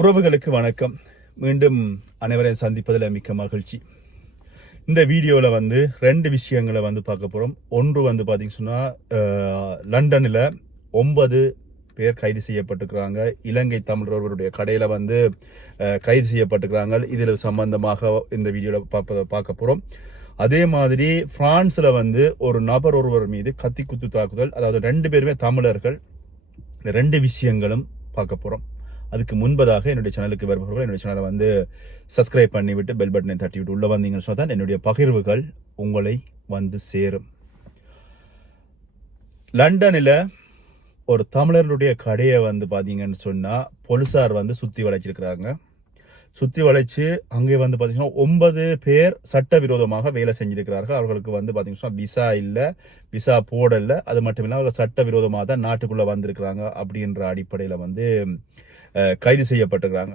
உறவுகளுக்கு வணக்கம். மீண்டும் அனைவரையும் சந்திப்பதில் மிக்க மகிழ்ச்சி. இந்த வீடியோவில் வந்து ரெண்டு விஷயங்களை வந்து பார்க்க போகிறோம். ஒன்று வந்து பார்த்தீங்கன்னு சொன்னால் லண்டனில் 9 பேர் கைது செய்யப்பட்டிருக்கிறாங்க. இலங்கை தமிழர் ஒருவருடைய கடையில் வந்து கைது செய்யப்பட்டிருக்கிறாங்க. இதில் சம்பந்தமாக இந்த வீடியோவில் பார்க்க போகிறோம். அதே மாதிரி பிரான்ஸில் வந்து ஒரு நபர் ஒருவர் மீது கத்தி குத்து தாக்குதல், அதாவது 2 பேருமே தமிழர்கள். இந்த 2 விஷயங்களும் பார்க்க போகிறோம். அதுக்கு முன்பதாக என்னுடைய சேனலுக்கு வருபவர்கள் என்னுடைய சேனலை வந்து சப்ஸ்கிரைப் பண்ணிவிட்டு பெல் பட்டனை தட்டி விட்டு உள்ள வந்தீங்கன்னு சொன்னால் என்னுடைய பகிர்வுகள் உங்களை வந்து சேரும். லண்டனில் ஒரு தமிழர்களுடைய கடையை வந்து பார்த்தீங்கன்னு சொன்னால் போலீஸார் வந்து சுற்றி வளைச்சிருக்கிறாங்க. சுற்றி வளைச்சு அங்கே வந்து பார்த்தீங்கன்னா 9 பேர் சட்டவிரோதமாக வேலை செஞ்சிருக்கிறார்கள். அவர்களுக்கு வந்து பார்த்தீங்கன்னா விசா இல்லை, விசா போடலை. அது மட்டும் இல்லாமல் அவர்கள் சட்டவிரோதமாக தான் நாட்டுக்குள்ளே வந்திருக்கிறாங்க அப்படின்ற அடிப்படையில் வந்து கைது செய்யப்பட்டிருக்கிறாங்க.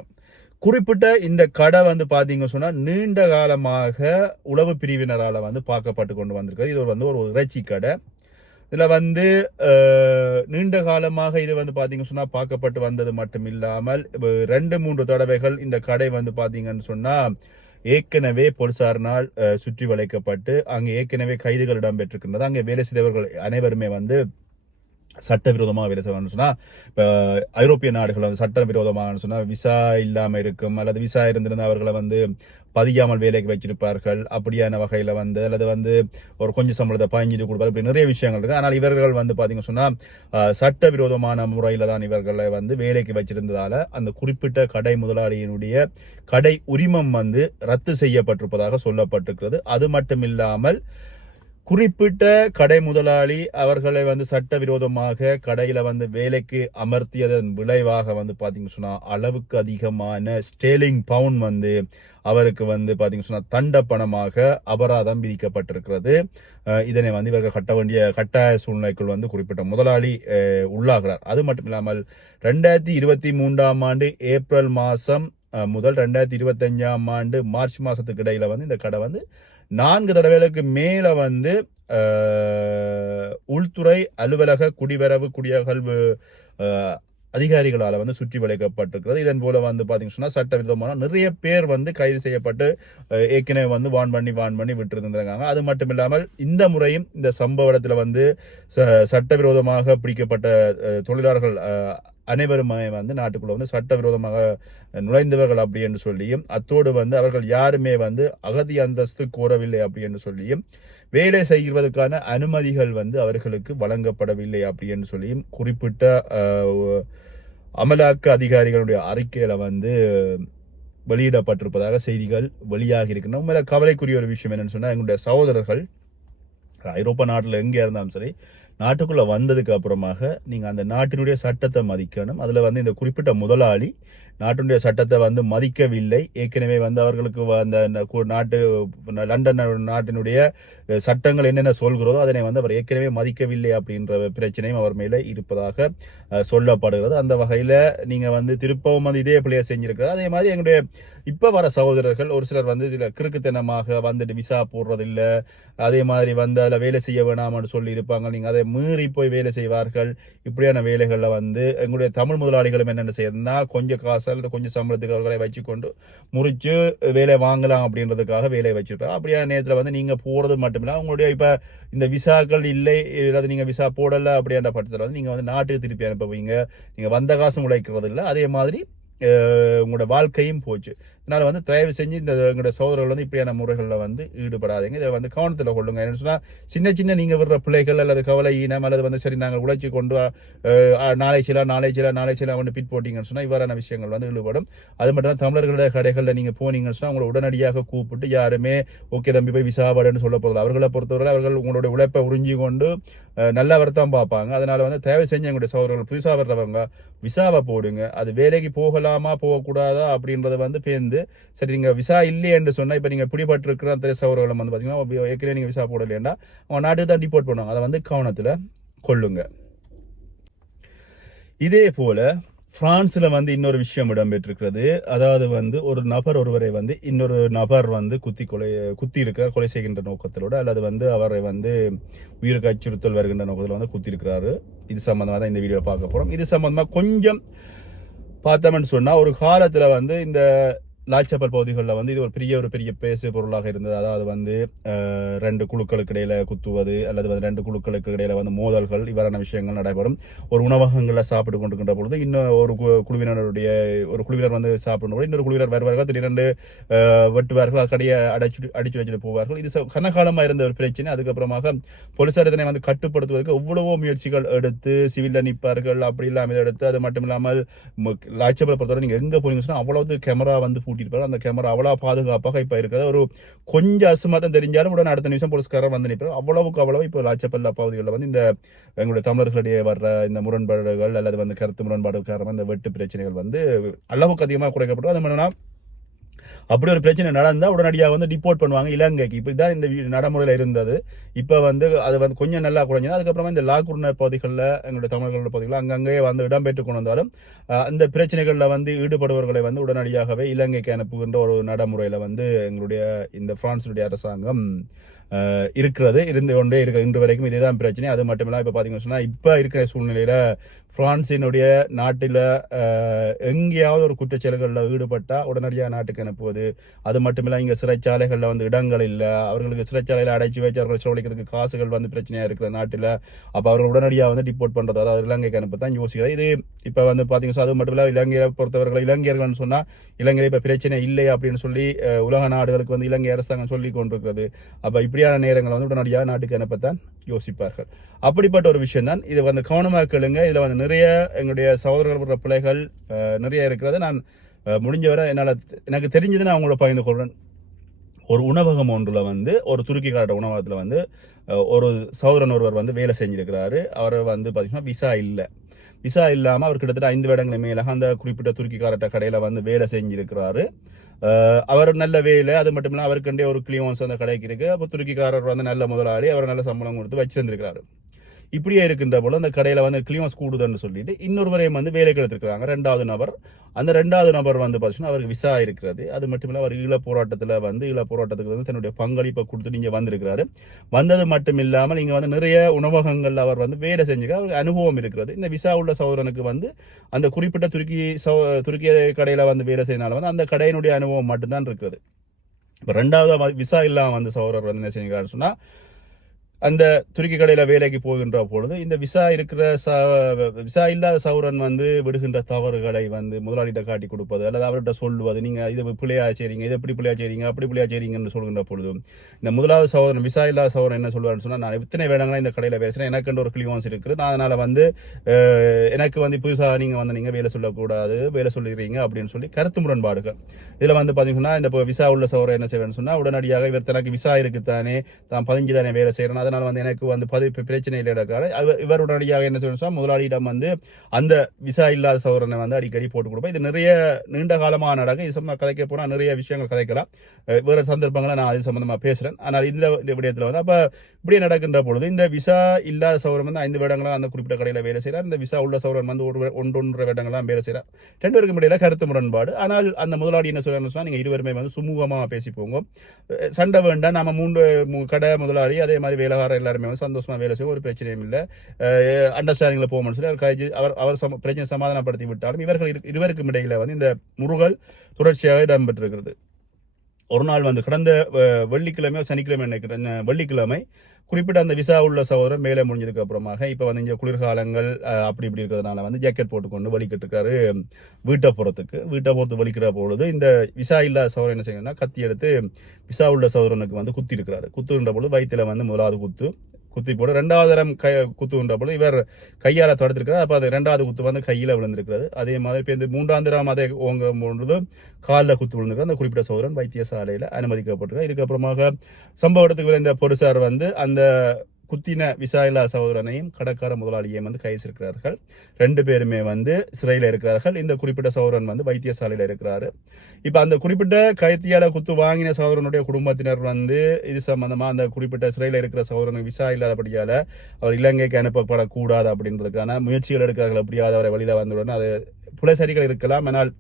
குறிப்பிட்ட இந்த கடை வந்து பார்த்தீங்க சொன்னால் நீண்ட காலமாக உளவு பிரிவினரால் வந்து பார்க்கப்பட்டு கொண்டு வந்திருக்கிறது. இது வந்து ஒரு இறைச்சி கடை. இதில் வந்து நீண்ட காலமாக இது வந்து பார்த்தீங்கன்னு சொன்னால் பார்க்கப்பட்டு வந்தது மட்டும் இல்லாமல் 2-3 தடவைகள் இந்த கடை வந்து பார்த்தீங்கன்னு சொன்னால் ஏற்கனவே போலீசாரினால் சுற்றி வளைக்கப்பட்டு அங்கே ஏற்கனவே கைதுகள் இடம்பெற்றிருக்கின்றது. அங்கே வேலை செய்தவர்கள் அனைவருமே வந்து சட்டவிரோதமாக வேலை செய்வாங்கன்னு சொன்னால், இப்போ ஐரோப்பிய நாடுகள் வந்து சட்டவிரோதமாக சொன்னால் விசா இல்லாமல் இருக்கும், அல்லது விசா இருந்திருந்தால் அவர்களை வந்து பதியாமல் வேலைக்கு வச்சிருப்பார்கள். அப்படியான வகையில் வந்து அல்லது வந்து ஒரு கொஞ்சம் சம்பளத்தை பாய்ஞ்சிட்டு கொடுப்பார். இப்படி நிறைய விஷயங்கள் இருக்குது. ஆனால் இவர்கள் வந்து பார்த்தீங்கன்னு சொன்னால் சட்டவிரோதமான முறையில் தான் இவர்களை வந்து வேலைக்கு வச்சிருந்ததால் அந்த குறிப்பிட்ட கடை முதலாளியினுடைய கடை உரிமம் வந்து ரத்து செய்யப்பட்டிருப்பதாக சொல்லப்பட்டிருக்கிறது. அது மட்டும் இல்லாமல் குறிப்பிட்ட கடை முதலாளி அவர்களை வந்து சட்டவிரோதமாக கடையில் வந்து வேலைக்கு அமர்த்தியதன் விளைவாக வந்து பார்த்தீங்கன்னு சொன்னால் அளவுக்கு அதிகமான ஸ்டேலிங் பவுண்ட் வந்து அவருக்கு வந்து பார்த்தீங்கன்னு சொன்னால் தண்ட பணமாக அபராதம் விதிக்கப்பட்டிருக்கிறது. இதனை வந்து இவர்கள் கட்ட வேண்டிய கட்டாய சூழ்நிலைக்குள் வந்து குறிப்பிட்ட முதலாளி உள்ளாகிறார். அது மட்டும் இல்லாமல் 2023ஆம் ஆண்டு ஏப்ரல் மாதம் முதல் 2025ஆம் ஆண்டு மார்ச் மாதத்துக்கு இடையில வந்து இந்த கடை வந்து 4 தடவைகளுக்கு மேல வந்து உள்துறை அலுவலக குடிவரவு குடியகல்வு அதிகாரிகளால் வந்து சுற்றி வளைக்கப்பட்டிருக்கிறது. இதன் போல வந்து பார்த்தீங்கன்னு சொன்னால் சட்டவிரோதமான நிறைய பேர் வந்து கைது செய்யப்பட்டு ஏற்கனவே வந்து வான் பண்ணி விட்டுருந்துருக்காங்க. அது மட்டும் இல்லாமல் இந்த முறையும் இந்த சம்பவ இடத்துல வந்து சட்டவிரோதமாக பிடிக்கப்பட்ட தொழிலாளர்கள் அனைவருமே வந்து நாட்டுக்குள்ள வந்து சட்டவிரோதமாக நுழைந்தவர்கள் அப்படி என்று சொல்லியும், அத்தோடு வந்து அவர்கள் யாருமே வந்து அகதி அந்தஸ்து கோரவில்லை அப்படி என்று சொல்லியும், வேலை செய்வதற்கான அனுமதிகள் வந்து அவர்களுக்கு வழங்கப்படவில்லை அப்படி என்று சொல்லியும் குறிப்பிட்ட அமலாக்க அதிகாரிகளுடைய அறிக்கையில வந்து வெளியிடப்பட்டிருப்பதாக செய்திகள் வெளியாகி இருக்கின்றன. உண்மையில கவலைக்குரிய ஒரு விஷயம் என்னன்னு சொன்னா, எங்களுடைய சகோதரர்கள் ஐரோப்பா நாட்டில் எங்கே இருந்தாலும் சரி நாட்டுக்குள்ளே வந்ததுக்கு அப்புறமாக நீங்கள் அந்த நாட்டினுடைய சட்டத்தை மதிக்கணும். அதில் வந்து இந்த குறிப்பிட்ட முதலாளி நாட்டினுடைய சட்டத்தை வந்து மதிக்கவில்லை. ஏற்கனவே வந்து அவர்களுக்கு அந்த நாட்டு லண்டன் நாட்டினுடைய சட்டங்கள் என்னென்ன சொல்கிறதோ அதனை வந்து அவர் ஏற்கனவே மதிக்கவில்லை அப்படின்ற பிரச்சனையும் அவர் மேலே இருப்பதாக சொல்லப்படுகிறது. அந்த வகையில் நீங்கள் வந்து திருப்பவும் வந்து இதே பிள்ளையை செஞ்சிருக்கிறது. அதே மாதிரி எங்களுடைய இப்போ வர சகோதரர்கள் ஒரு சிலர் வந்து சில கிறுக்குத்தனமாக வந்துட்டு விசா போடுறதில்லை, அதே மாதிரி வந்து அதில் வேலை செய்ய வேணாம்னு சொல்லி இருப்பாங்க. நீங்கள் அதை மீறி போய் வேலை செய்வார்கள். இப்படியான வேலைகளில் வந்து எங்களுடைய தமிழ் முதலாளிகளும் என்னென்ன செய்யறதுனா கொஞ்சம் காசு அல்லது கொஞ்சம் சம்பளத்துக்கு அவர்களை வச்சுக்கொண்டு முறிச்சு வேலை வாங்கலாம் அப்படின்றதுக்காக வேலையை வச்சிருப்பாங்க. அப்படியான நேரத்தில் வந்து நீங்கள் போகிறது மட்டுமில்லை, உங்களுடைய இப்போ இந்த விசாக்கள் இல்லை, அதாவது நீங்கள் விசா போடலை அப்படின்ற பட்சத்தில் வந்து நீங்கள் வந்து நாட்டுக்கு திருப்பி அனுப்புவீங்க. நீங்கள் வந்த காசும் உழைக்கிறது இல்லை, அதே மாதிரி உங்களோட வாழ்க்கையும் போச்சு. அதனால வந்து தயவு செஞ்சு இந்த எங்களோட சகோதரர்கள் வந்து இப்படியான முறைகளில் வந்து ஈடுபடாதீங்க. இதை வந்து கவனத்தில் கொள்ளுங்க. என்ன சொன்னால் சின்ன நீங்கள் விடுற பிள்ளைகள் அல்லது கவலை ஈனம் அல்லது வந்து சரி நாங்கள் உழைச்சி கொண்டு நாளை சில வந்து பிட் போட்டிங்கன்னு சொன்னால் இவ்வாறான விஷயங்கள் வந்து ஈடுபடும். அது மட்டும் தான் தமிழர்களுடைய கடைகளில் நீங்கள் போனீங்கன்னு சொன்னால் உங்களை உடனடியாக கூப்பிட்டு யாருமே ஓகே தம்பி போய் விசாபாடுன்னு சொல்ல போகிறது. அவர்களை பொறுத்தவரை அவர்கள் உங்களுடைய உழைப்பை உறிஞ்சி கொண்டு நல்லவர் தான் பார்ப்பாங்க. அதனால வந்து தயவு செஞ்சு எங்களுடைய சகோதரர்கள் புதுசாக வர்றவங்க விசாவை போடுங்க. அது வேலைக்கு போகலாமா போகக்கூடாதா அப்படின்றத வந்து பேர்ந்து சரி நீங்கள் விசா இல்லையே என்று சொன்னால் இப்போ நீங்கள் பிடிபட்டிருக்கிற அந்த சகோதரர்கள் வந்து பார்த்தீங்கன்னா ஏற்கனவே நீங்கள் விசா போடலைன்னா அவங்க நாட்டுக்கு தான் டிபோர்ட் பண்ணுவாங்க. அதை வந்து கவனத்தில் கொள்ளுங்க. இதே போல பிரான்ஸ்ல வந்து இன்னொரு விஷயம் இடம்பெற்றிருக்கிறது. அதாவது வந்து ஒரு நபர் ஒருவரை வந்து இன்னொரு நபர் வந்து குத்தி இருக்கிறார் கொலை செய்கின்ற நோக்கத்திலோட, அல்லது வந்து அவரை வந்து உயிருக்கு அச்சுறுத்தல் வருகின்ற நோக்கத்தில் வந்து குத்தி இருக்கிறாரு. இது சம்பந்தமாக தான் இந்த வீடியோ பார்க்க போறோம். இது சம்பந்தமாக கொஞ்சம் பார்த்தோம்னு சொன்னா ஒரு காலத்துல வந்து இந்த லாச்சப்பல் பகுதிகளில் வந்து இது ஒரு பெரிய பேசு பொருளாக இருந்தது. அதாவது வந்து ரெண்டு குழுக்களுக்கு இடையில குத்துவது அல்லது வந்து ரெண்டு குழுக்களுக்கு இடையில வந்து மோதல்கள் இவ்வாறான விஷயங்கள் நடைபெறும். ஒரு உணவகங்களில் சாப்பிட்டு கொண்டிருக்கின்ற பொழுது இன்னும் ஒரு குழுவினர் வந்து சாப்பிடும் இன்னொரு குழுவினர் வருவார்கள், திடீரென்று வெட்டுவார்கள், கடையை அடிச்சு வச்சுட்டு போவார்கள். இது கனகாலமாக இருந்த ஒரு பிரச்சனை. அதுக்கப்புறமாக போலீசார் இதனை வந்து கட்டுப்படுத்துவதற்கு எவ்வளவோ முயற்சிகள் எடுத்து சிவில்ல நிற்பார்கள், அப்படி இல்லாமல் எடுத்து, அது மட்டும் இல்லாமல் லாச்சப்பல் பொறுத்தவரை நீங்க எங்க போனீங்கன்னு சொன்னா அவ்வளவு கேமரா வந்து அந்த கேமரா அவ்வளவு பாதுகாப்பாக இப்ப இருக்கிறது. ஒரு கொஞ்சம் அசுமாதம் தெரிஞ்சாலும் உடனே அடுத்த நிமிஷம் போலீஸ்காரர் வந்து நிற்பார். அவ்வளவு இப்போ லாச்சப்பல்லா பகுதிகளில் வந்து இந்த எங்களுடைய தமிழர்களிடையே வர்ற இந்த முரண்பாடுகள் அல்லது வந்து கருத்து முரண்பாடுகள் காரணமாக இந்த வெட்டு பிரச்சனைகள் வந்து அளவுக்கு அதிகமாக குறைக்கப்படும். அது என்னன்னா அப்படி ஒரு பிரச்சனை நடந்தால் உடனடியாக வந்து டிப்போர்ட் பண்ணுவாங்க இலங்கைக்கு. இப்படிதான் இந்த நடைமுறையில் இருந்தது. இப்போ வந்து அது வந்து கொஞ்சம் நல்லா குறைஞ்சது. அதுக்கப்புறமா இந்த லாகுர்ன பகுதிகளில் எங்களுடைய தமிழர்களோட பகுதிகளில் அங்கங்கே வந்து இடம்பெற்று கொண்டு வந்தாலும் அந்த பிரச்சனைகளில் வந்து ஈடுபடுபவர்களை வந்து உடனடியாகவே இலங்கைக்கு அனுப்புகின்ற ஒரு நடைமுறையில் வந்து எங்களுடைய இந்த பிரான்ஸுடைய அரசாங்கம் இருக்கிறது, இருந்து கொண்டே இருக்கு இன்று வரைக்கும். இதுதான் பிரச்சனை. அது மட்டும் இல்லாமல் இப்போ பார்த்தீங்கன்னு சொன்னால் இப்போ இருக்கிற சூழ்நிலையில பிரான்சினுடைய நாட்டில் எங்கேயாவது ஒரு குற்றச்செயல்களில் ஈடுபட்டால் உடனடியாக நாட்டுக்கு அனுப்புவது. அது மட்டுமில்ல இங்கே சிறைச்சாலைகளில் வந்து இடங்கள் இல்லை, அவர்களுக்கு சிறைச்சாலையில் அடைச்சி வச்சு அவர்கள் செலவழிக்கிறதுக்கு காசுகள் வந்து பிரச்சனையாக இருக்கிற நாட்டில். அப்போ அவர்கள் உடனடியாக வந்து டிப்போர்ட் பண்ணுறது, அதாவது இலங்கைக்கு அனுப்பத்தான் யோசிக்கிறது. இது இப்போ வந்து பார்த்தீங்கன்னா அது மட்டும் இல்லை இலங்கையை பொறுத்தவர்கள் இலங்கையர்கள்னு சொன்னால் இலங்கையில் இப்போ பிரச்சனை இல்லை அப்படின்னு சொல்லி உலக நாடுகளுக்கு வந்து இலங்கை அரசாங்கம் சொல்லி கொண்டிருக்கிறது. அப்போ இப்படியான நேரங்களை வந்து உடனடியாக நாட்டுக்கு அனுப்பத்தான் யோசிப்பார்கள். அப்படிப்பட்ட ஒரு விஷயம் தான் இது. வந்து கவனமாக கேளுங்க. இதில் வந்து நிறைய எங்களுடைய சகோதரர்கள் பிள்ளைகள் நிறைய இருக்கிறது. நான் முடிஞ்சவரை எனக்கு தெரிஞ்சது நான் உங்களோட பகிர்ந்து கொள்றேன். ஒரு உணவகம் ஒன்றில் வந்து ஒரு துருக்கிக்கார உணவகத்தில் வந்து ஒரு சகோதரன் ஒருவர் வந்து வேலை செஞ்சிருக்கிறாரு. அவர் வந்து பார்த்தீங்கன்னா விசா இல்லாமல் அவர் கிட்டத்தட்ட 5 வருடங்களுக்கு மேலாக அந்த குறிப்பிட்ட துருக்கிக்காரட்ட கடையில் வந்து வேலை செஞ்சிருக்கிறாரு. அவர் நல்ல வேலை, அது மட்டும் இல்லாமல் அவருக்குண்டே ஒரு கிளியோன்ஸ் அந்த கடைக்கு இருக்கு. அப்போ துருக்கிக்காரர் வந்து நல்ல முதலாளி, அவர் நல்ல சம்பளம் கொடுத்து வச்சிருந்திருக்கிறாரு. இப்படியே இருக்கின்ற போல அந்த கடையில் வந்து கிளியோன்ஸ் கூடுதுன்னு சொல்லிட்டு இன்னொருவரையும் வந்து வேலைக்கு எடுத்திருக்கிறாங்க, 2வது நபர். அந்த 2வது நபர் வந்து பார்த்தீங்கன்னா அவருக்கு விசா இருக்கிறது. அது மட்டும் இல்லை அவர் ஈழப்போராட்டத்துக்கு வந்து தன்னுடைய பங்களிப்பை கொடுத்துட்டு இங்கே வந்திருக்கிறாரு. வந்தது மட்டும் இல்லாமல் இங்கே வந்து நிறைய உணவகங்கள் அவர் வந்து வேலை செஞ்சுக்க அவருக்கு அனுபவம் இருக்கிறது. இந்த விசா உள்ள சகோதரனுக்கு வந்து அந்த குறிப்பிட்ட துருக்கிய கடையில் வந்து வேலை செய்யறதுனால வந்து அந்த கடையினுடைய அனுபவம் மட்டும்தான் இருக்கிறது. இப்போ 2வது விசா இல்லாமல் வந்து சகோதரர் வந்து என்ன செய்யுங்கிறான்னு சொன்னால் அந்த துருக்கி கடையில் வேலைக்கு போகின்ற பொழுது இந்த விசா இல்லாத சௌரன் வந்து விடுகின்ற தவறுகளை வந்து முதலாளிகிட்ட காட்டி கொடுப்பது அல்லது அவர்கிட்ட சொல்லுவது, நீங்கள் இது பிள்ளையா செய்றீங்க, இது எப்படி பிள்ளையா செய்றீங்க, அப்படி பிள்ளையா செய்றீங்கன்னு சொல்கின்ற பொழுது இந்த முதலாவது சௌரன் விசா இல்லாத சௌரன் என்ன சொல்லுவாருன்னு சொன்னால், நான் இத்தனை வேடங்களா இந்த கடையில் பேசுகிறேன், எனக்கு ஒரு கிளியோன்ஸ் இருக்குது, நான் அதனால் வந்து எனக்கு வந்து புதுசாக நீங்கள் வந்து நீங்கள் வேலை சொல்லக்கூடாது, வேலை சொல்லிடுறீங்க அப்படின்னு சொல்லி கருத்து முரண்பாடுகள். இதில் வந்து பார்த்தீங்கன்னா இந்த விசா உள்ள சௌரன் என்ன செய்வேன்னு சொன்னால், உடனடியாக இவர் தனக்கு விசா இருக்குத்தானே, தான் 15 தானே வேலை செய்கிறேன், அதனால வந்து எனக்கு வந்து பிரச்சனை இல்லை இருக்காரு. இவர் உடனடியாக என்ன சொல்லுவோம், முதலாளியிடம் வந்து அந்த விசா இல்லாத சௌரனை வந்து அடிக்கடி போட்டு கொடுப்பேன். இது நிறைய நீண்ட காலமாக நடக்கும். இது சம்பந்தமாக கதைக்க போனால் நிறைய விஷயங்கள் கதைக்கலாம். வேறு சந்தர்ப்பங்களை நான் அது சம்பந்தமாக பேசுகிறேன். ஆனால் இந்த விடயத்தில் வந்து அப்போ இப்படியே நடக்கின்ற பொழுது இந்த விசா இல்லாத சௌரன் வந்து 5 வருடங்களாக அந்த குறிப்பிட்ட கடையில் வேலை செய்கிறார். இந்த விசா உள்ள சௌரன் வந்து 1.5 வருடங்களாக வேலை செய்கிறார். 2 பேருக்கும் இடையில கருத்து முரண்பாடு. ஆனால் அந்த முதலாளி என்ன சொல்றாருன்னு சொன்னால், நீங்கள் இருவருமே வந்து சுமூகமாக பேசிப்போங்க, சண்டை வேண்டாம், நம்ம 3 கடை முதலாளி அதே மாதிரி வேலைக்காரர் எல்லாருமே வந்து சந்தோஷமா வேலை செய்யும், ஒரு பிரச்சனையும் இல்லை, அண்டர்ஸ்டாண்டிங்ல போகணும்னு சொல்லி அவர் பிரச்சனை சமாதானப்படுத்தி விட்டாலும் இவர்கள் இருவருக்கும் இடையில வந்து இந்த முருகல் தொடர்ச்சியாக இடம்பெற்றிருக்கிறது. ஒரு நாள் வந்து கடந்த வெள்ளிக்கிழமை குறிப்பிட்ட அந்த விசா உள்ள சகோதரன் மேலே முடிஞ்சதுக்கு அப்புறமாக இப்போ வந்து இங்கே குளிர்காலங்கள் அப்படி இப்படி இருக்கிறதுனால வந்து ஜாக்கெட் போட்டுக்கொண்டு வலிக்கிட்டு இருக்காரு வீட்டை பொறுத்து வலிக்கிற பொழுது இந்த விசா இல்லாத சகோதரன் என்ன செய்யணும்னா கத்தி எடுத்து விசா உள்ள சகோதரனுக்கு வந்து குத்தி இருக்கிறாரு. குத்துகின்ற பொழுது வயிற்றுல வந்து முதலாவது குத்தி போட்டு 2வது தரம் குத்துகின்ற பொழுது இவர் கையால் தடுத்திருக்கிறார். அப்போ அது 2வது குத்து வந்து கையில் விழுந்திருக்கிறது. அதே மாதிரி இப்போ இந்த 3வது தரம் அதை ஓங்கும் பொழுது காலில் குத்து விழுந்திருக்கிறார். அந்த குறிப்பிட்ட சகோதரன் வைத்தியசாலையில் அனுமதிக்கப்பட்டிருக்கார். இதுக்கப்புறமாக சம்பவ இடத்துக்கு விளைந்த போலீசார் வந்து அந்த குத்தின விசா இல்லா சகோதரனையும் கடற்கார முதலாளியையும் வந்து கைது செய்திருக்கிறார்கள். 2 பேருமே வந்து சிறையில் இருக்கிறார்கள். இந்த குறிப்பிட்ட சகோதரன் வந்து வைத்தியசாலையில் இருக்கிறாரு. இப்போ அந்த குறிப்பிட்ட கைத்தியால குத்து வாங்கின சகோதரனுடைய குடும்பத்தினர் வந்து இது சம்பந்தமா அந்த குறிப்பிட்ட சிறையில் இருக்கிற சகோதரனுக்கு விசா இல்லாதபடியால அவர் இலங்கைக்கு அனுப்பப்படக்கூடாது அப்படின்றதுக்கான முயற்சிகள் எடுக்கிறார்கள். எப்படியாவது அவரை வழியில வந்துடன் அது புலசரிகள் இருக்கலாம். ஆனால்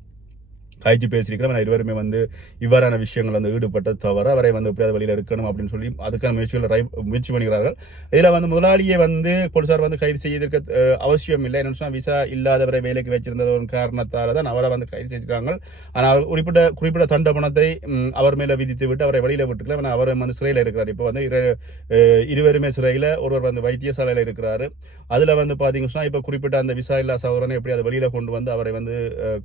காய்ச்சி பேசியிருக்கிறோம். ஆனால் இருவருமே வந்து இவ்வாறான விஷயங்கள் வந்து ஈடுபட்ட தவிர அவரை வந்து எப்படியாவது வெளியில் எடுக்கணும் அப்படின்னு சொல்லி அதுக்கான முயற்சி பண்ணுகிறார்கள். இதில் வந்து முதலாளியை வந்து போலீசார் வந்து கைது செய்திருக்க அவசியம் இல்லை. என்னன்னு சொன்னால் விசா இல்லாதவரை வேலைக்கு வச்சிருந்த ஒரு காரணத்தால் தான் அவரை வந்து கைது செய்திருக்காங்க. ஆனால் குறிப்பிட்ட தண்ட பணத்தை அவர் மேலே விதித்து விட்டு அவரை வெளியில் விட்டுக்கலாம். ஆனால் அவர் வந்து சிறையில் இருக்கிறார். இப்போ வந்து இருவருமே சிறையில், ஒருவர் வந்து வைத்தியசாலையில் இருக்கிறாரு. அதில் வந்து பார்த்தீங்கன்னா சொன்னால் இப்போ குறிப்பிட்ட அந்த விசா இல்லா சகோதரனை எப்படி அதை வெளியில் கொண்டு வந்து அவரை வந்து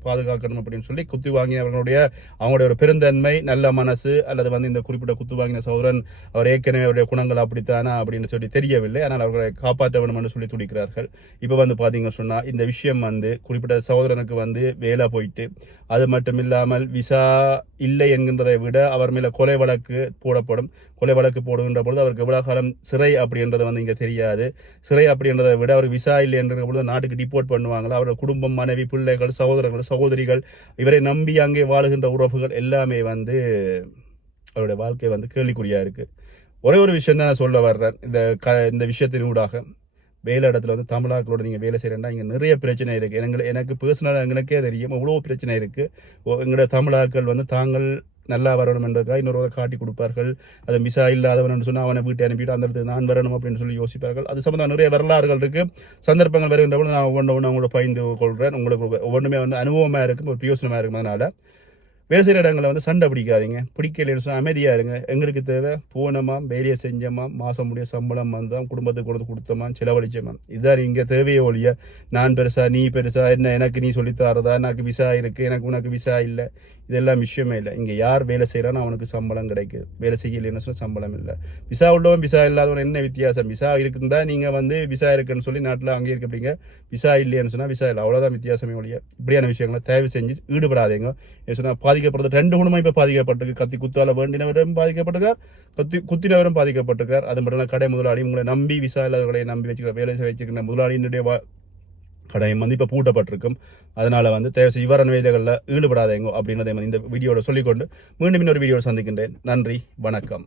பாதுகாக்கணும் அப்படின்னு சொல்லி குத்து வாங்கினவர்களுடைய அவங்களுடைய ஒரு பெருந்தன்மை, நல்ல மனசு, அல்லது வந்து இந்த குறிப்பிட்ட குத்து வாங்கின சகோதரன் அவர் ஏற்கனவே அவருடைய குணங்கள் அப்படித்தானா அப்படின்னு சொல்லி தெரியவில்லை. ஆனால் அவர்களை காப்பாற்ற வேண்டும் என்று சொல்லி துடிக்கிறார்கள். இப்போ வந்து பார்த்தீங்கன்னு சொன்னால் இந்த விஷயம் வந்து குறிப்பிட்ட சகோதரனுக்கு வந்து வேலை போயிட்டு, அது மட்டும் இல்லாமல் விசா இல்லை என்கின்றதை விட அவர் மேலே கொலை வழக்கு போடப்படும். கொலை வழக்கு போடுகின்ற பொழுது அவருக்கு எவ்வளவு காலம் சிறை அப்படின்றது வந்து இங்கே தெரியாது. சிறை அப்படின்றதை விட அவர் விசா இல்லை என்ற பொழுது நாட்டுக்கு டிப்போர்ட் பண்ணுவாங்களா, அவரோட குடும்பம், மனைவி, பிள்ளைகள், சகோதரர்கள், சகோதரிகள், இவரை நம்பி அங்கே வாழுகின்ற உறவுகள் எல்லாமே வந்து அவருடைய வாழ்க்கை வந்து கேள்விக்குறியா இருக்கு. ஒரே ஒரு விஷயம் தான் நான் சொல்ல வர்றேன். இந்த விஷயத்தின் ஊடாக வேலை இடத்துல வந்து தமிழாக்களோட நீங்கள் வேலை செய்கிறேன்னா இங்கே நிறைய பிரச்சனை இருக்குது. எனக்கு பர்சனலாக எங்களுக்கே தெரியும் எவ்வளோ பிரச்சனை இருக்குது. எங்களோட தமிழாக்கள் வந்து தாங்கள் நல்லா வரணும் என்றதுக்காக இன்னொரு காட்டி கொடுப்பார்கள். அது விசா இல்லாதவன் சொன்னால் அவனை வீட்டை அனுப்பிட்டு அந்த இடத்துல நான் வரணும் அப்படின்னு சொல்லி யோசிப்பார்கள். அது சம்பந்தம் நிறைய வரலாறுகள் இருக்குது. சந்தர்ப்பங்கள் வருகின்ற போது நான் ஒவ்வொன்று அவங்களோட பகிர்ந்து கொள்கிறேன். உங்களுக்கு ஒவ்வொன்றுமே வந்து அனுபவமாக இருக்கும், ஒரு பியோசனமாக இருக்கும். அதனால் வேலை செய்கிற இடங்களை வந்து சண்டை பிடிக்காதீங்க. பிடிக்கலன்னு சொன்னால் அமைதியாக இருங்க. எங்களுக்கு தேவை போனோமா, வேலையை செஞ்சோமா, மாதம் முடிய சம்பளம் வந்தோம், குடும்பத்துக்கு கொண்டு கொடுத்தோமா, செலவழிச்சோமா, இதுதான் இங்கே தேவையே ஒழிய நான் பெருசா நீ பெருசா, என்ன எனக்கு நீ சொல்லித்தாரதா, எனக்கு விசா இருக்குது, எனக்கு உனக்கு விசா இல்லை, இதெல்லாம் விஷயமே இல்லை. இங்கே யார் வேலை செய்கிறானோ அவனுக்கு சம்பளம் கிடைக்குது. வேலை செய்யலைன்னு சொன்னால் சம்பளம் இல்லை. விசா உள்ளவன் விசா இல்லாதவன் என்ன வித்தியாசம்? விசா இருக்குந்தா நீங்கள் வந்து விசா இருக்குன்னு சொல்லி நாட்டில் அங்கே இருக்கப்பீங்க. விசா இல்லைன்னு சொன்னால் விசா இல்லை, அவ்வளோதான் வித்தியாசமே ஒழிய இப்படியான விஷயங்களை தயவு செஞ்சு ஈடுபடாதீங்க. சொன்னால் பாதிக்கப்படுறது 2 குணமாக இப்போ பாதிக்கப்பட்டிருக்கு. கத்தி குத்தால வேண்டினவரும் பாதிக்கப்பட்டிருக்கார், குத்தினவரும் பாதிக்கப்பட்டிருக்கார். அது மட்டும் கடை முதலாளி உங்களை நம்பி விசா இல்லாதவர்களை நம்பி வச்சுக்கிற வேலை வச்சுக்கிற முதலாளியினுடைய கடையும் வந்து இப்போ பூட்டப்பட்டிருக்கும். அதனால வந்து தேவை இவ்வாறான வேலைகளில் ஈடுபடாதேங்க அப்படின்றதை இந்த வீடியோட சொல்லிக்கொண்டு மீண்டும் இன்னொரு வீடியோட சந்திக்கின்றேன். நன்றி, வணக்கம்.